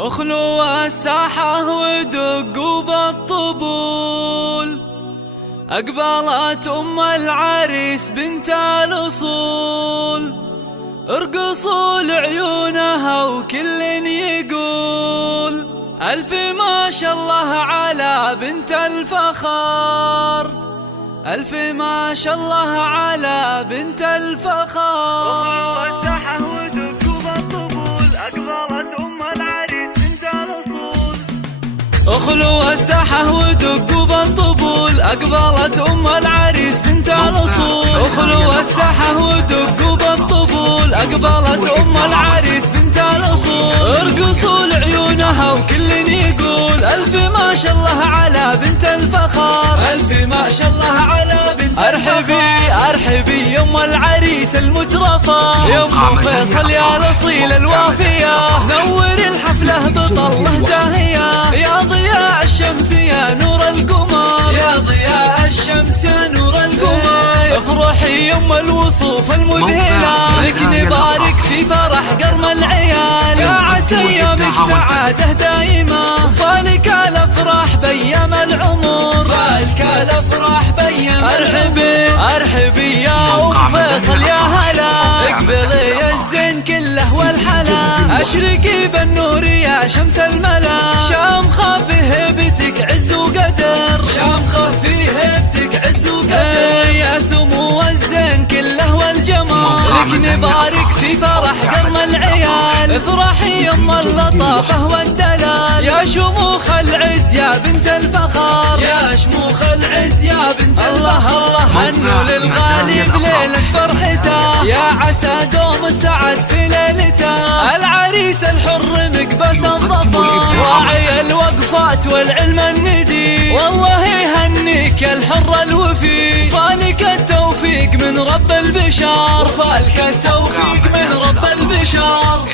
اخلوا الساحة ودقوا بالطبول، أقبلت أم العريس بنت الأصول، ارقصوا لعيونها وكل يقول ألف ما شاء الله على بنت الفخار، ألف ما شاء الله على بنت الفخار. اخلوا الساحة ودقوا بالطبول، أقبلت أم العريس بنت الأصول. اخلوا الساحة ودقوا بالطبول، أقبلت أم العريس بنت الأصول، ارقصوا لعيونها وكل يقول ألف ما شاء الله على بنت الفخار، ألف ما شاء الله على بنت الفخار. أرحبي يا أم العريس المترفة، يا أم فيصل يا الأصيل الوافية، نور الحفلة بطلة زاهية، يا ضياء الشمس يا نور القمر، يا ضياء الشمس يا نور القمر. افرحي يم الوصوف المذهلة، لك نبارك في فرح قرم العيال، يا عسى ايامك سعادة دايمة، فالك الافراح بيام العمر، فالك الافراح بيام. ارحبي يا ام فيصل يا هلا، اقبلي الزين كله والحلا، اشرقي بالنور يا شمس الملا، شامخة في هيبتك عز وقدر، شامخة في هيبتك عز وقدر، يا سمو الزين كله والجمال، لك نبارك في فرح قرم العيال، افرحي يم اللطافة والدلال، يا شموخ العز يا بنت الفخار، يا شموخ العز يا بنت الفخار. هنوا للغالي بليلة فرحته، يا عسى دوم السعد في ليلته، العريس الحر مقبس الظفر، راعي الوقفات والعلم الندي، والله يهنيك يا الحر الوفي، فالك التوفيق من رب البشار، فالك التوفيق من رب البشار.